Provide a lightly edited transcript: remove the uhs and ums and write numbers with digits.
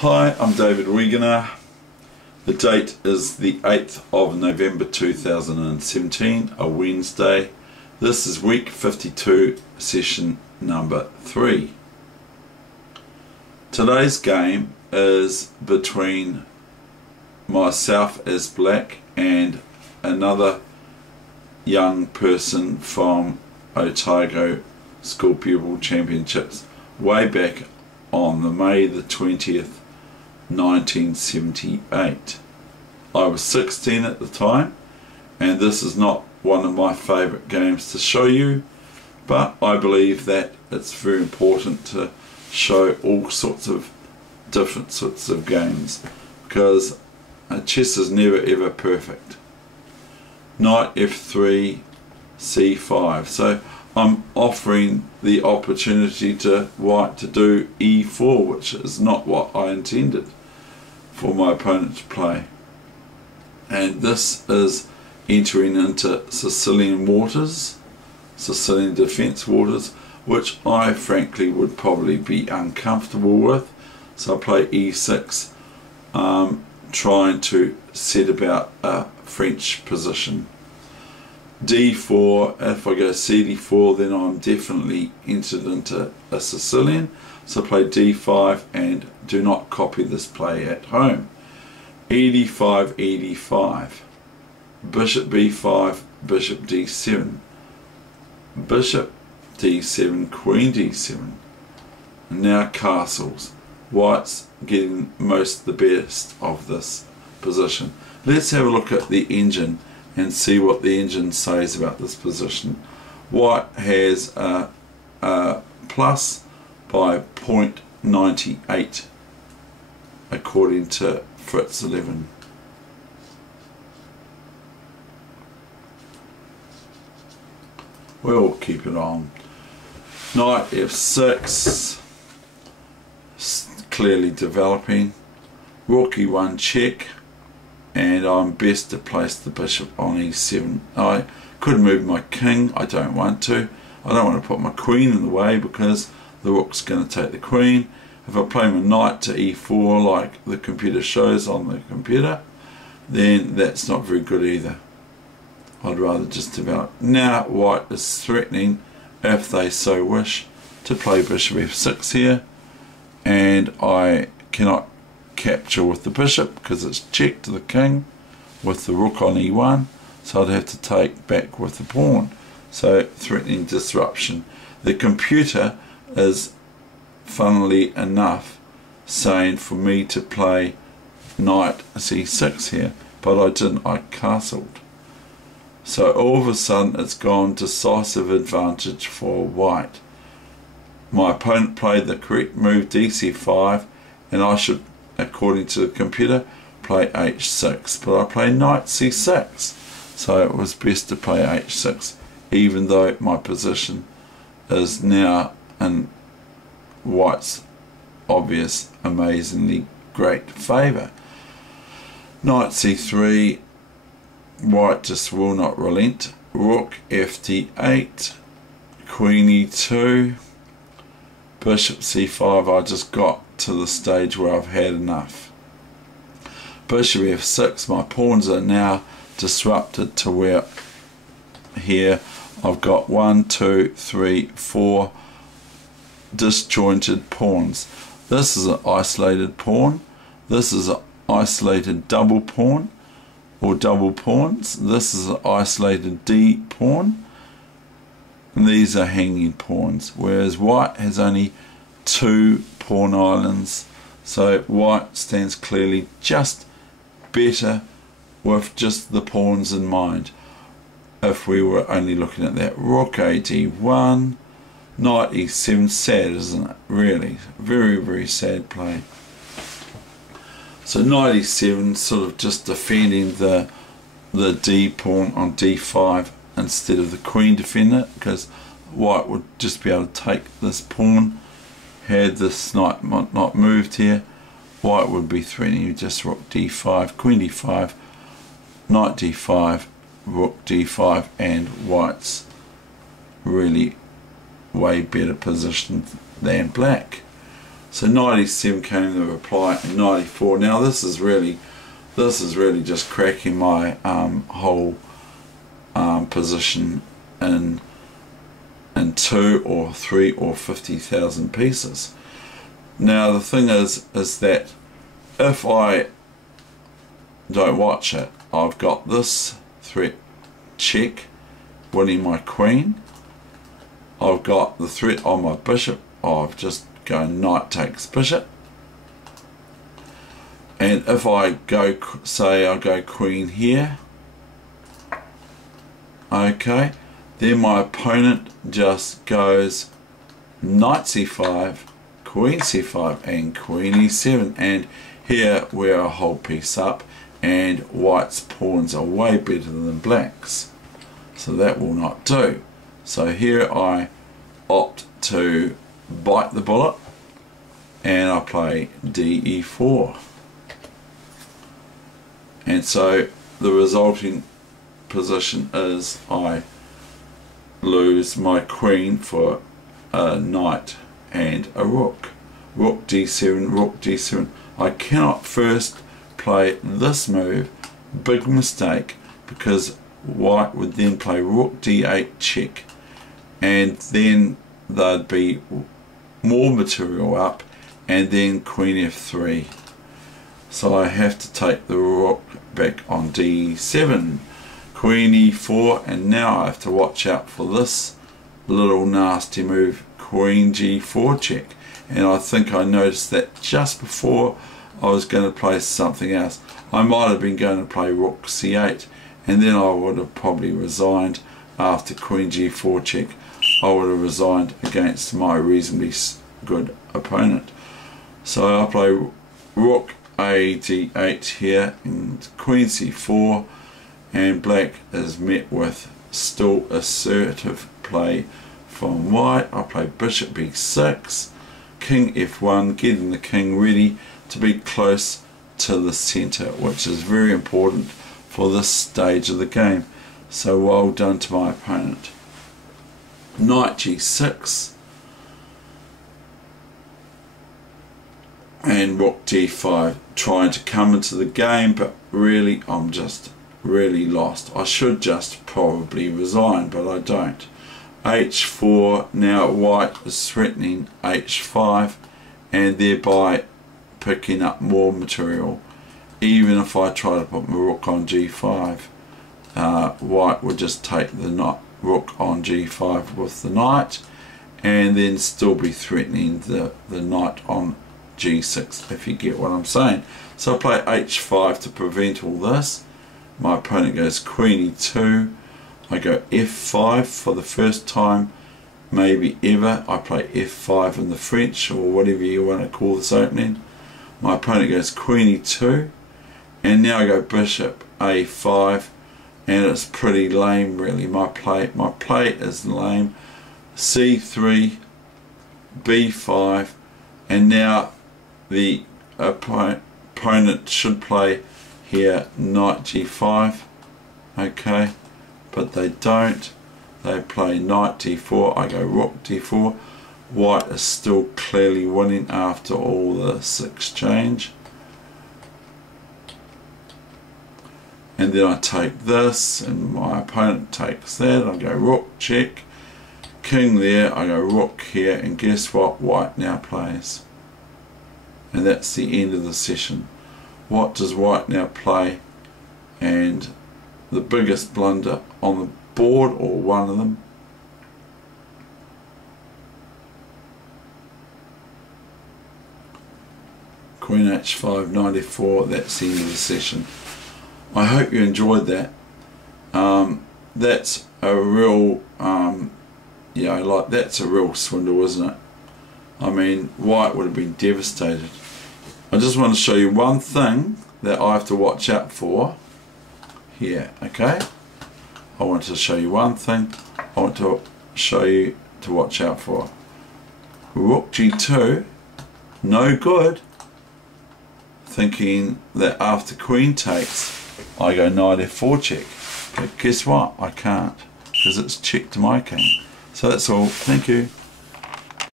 Hi, I'm David Weegenaar. The date is the 8th of November 2017, a Wednesday. This is week 52, session number 3. Today's game is between myself as black and another young person from Otago Schoolpupil Championships way back on the May the 20th 1978. I was 16 at the time, and this is not one of my favourite games to show you, but I believe that it's very important to show all sorts of different sorts of games, because chess is never ever perfect. Knight f3, c5. So I'm offering the opportunity to white to do e4, which is not what I intended for my opponent to play. And this is entering into Sicilian waters, Sicilian defence waters, which I frankly would probably be uncomfortable with. So I play e6, trying to set about a French position. d4, if I go cd4, then I'm definitely entered into a Sicilian. So play d5, and do not copy this play at home. ed5, ed5, bishop b5, bishop d7, bishop d7, queen d7, and now castles. White's getting most the best of this position. Let's have a look at the engine and see what the engine says about this position. White has a plus by 0.98 according to Fritz 11. We'll keep it on. Knight f6, clearly developing. Rook e1 check, and I'm best to place the bishop on e7. I could move my king, I don't want to. I don't want to put my queen in the way because the rook's going to take the queen. If I play my knight to e4 like the computer shows on the computer, then that's not very good either. I'd rather just develop. Now white is threatening, if they so wish, to play bishop f6 here, and I cannot capture with the bishop because it's checked to the king with the rook on e1, so I'd have to take back with the pawn. So threatening disruption. The computer is, funnily enough, saying for me to play knight c6 here, but I didn't, I castled. So all of a sudden it's gone decisive advantage for white. My opponent played the correct move dc5, and I should, according to the computer, play h6, but I play knight c6, so it was best to play h6, even though my position is now in white's obvious, amazingly great favour. Knight c3, white just will not relent. Rook fd8, queen e2, bishop c5. I just got to the stage where I've had enough. Bishop f6, my pawns are now disrupted to where here I've got 1, 2, 3, 4 disjointed pawns. This is an isolated pawn, this is an isolated double pawn or double pawns, this is an isolated D pawn, and these are hanging pawns, whereas white has only 2 pawn islands, so white stands clearly just better with just the pawns in mind if we were only looking at that. Rook ad1, knight e7, sad, isn't it? Really, very very sad play. So knight e7, sort of just defending the D pawn on d5 instead of the queen defending it, because white would just be able to take this pawn. Had this knight not moved here, white would be threatening just rook d5, queen d5, knight d5, rook d5, and white's really way better position than black. So 97 came the reply, and 94. Now this is really just cracking my whole position in 2 or 3 or 50,000 pieces. Now the thing is that if I don't watch it, I've got this threat check winning my queen. I've got the threat on my bishop of just going knight takes bishop. And if I go, say I go queen here, okay, then my opponent just goes knight c5, queen c5 and queen e7, and here we're a whole piece up, and white's pawns are way better than black's, so that will not do. So here I opt to bite the bullet and I play de4, and so the resulting position is I lose my queen for a knight and a rook. Rook d7, rook d7. I cannot first play this move, big mistake, because white would then play rook d8 check, and then there'd be more material up, and then queen f3. So I have to take the rook back on d7, queen e4, and now I have to watch out for this little nasty move, queen g4 check. And I think I noticed that just before I was going to play something else. I might have been going to play rook c8, and then I would have probably resigned after queen g4 check. I would have resigned against my reasonably good opponent. So I play rook a d8 here and queen c4, and black is met with still assertive play from white. I play bishop b6, king f1, getting the king ready to be close to the center, which is very important for this stage of the game. So well done to my opponent. Knight g6 and rook d5, trying to come into the game, but really I'm just really lost. I should just probably resign, but I don't. h4, now white is threatening h5 and thereby picking up more material. Even if I try to put my rook on g5, white would just take the rook on g5 with the knight, and then still be threatening the knight on g6, if you get what I'm saying. So I play h5 to prevent all this. My opponent goes queen e2, I go f5 for the first time maybe ever. I play f5 in the French, or whatever you want to call this opening. My opponent goes queen e2, and now I go bishop a5, and it's pretty lame really. My play is lame. c3, b5, and now the opponent should play here knight g5, okay, but they don't. They play knight d4, I go rook d4. White is still clearly winning after all this exchange. And then I take this, and my opponent takes that. I go rook check, king there, I go rook here, and guess what white now plays? And that's the end of the session. What does white now play? And the biggest blunder on the board, or one of them, queen h5, 94. That's the end of the session. I hope you enjoyed that. That's a real that's a real swindle, isn't it? I mean, white would have been devastated. I just want to show you one thing that I have to watch out for here, okay? I want to show you one thing I want to show you to watch out for. Rook g2, no good. Thinking that after queen takes, I go knight f4 check. But guess what? I can't, because it's check to my king. So that's all. Thank you.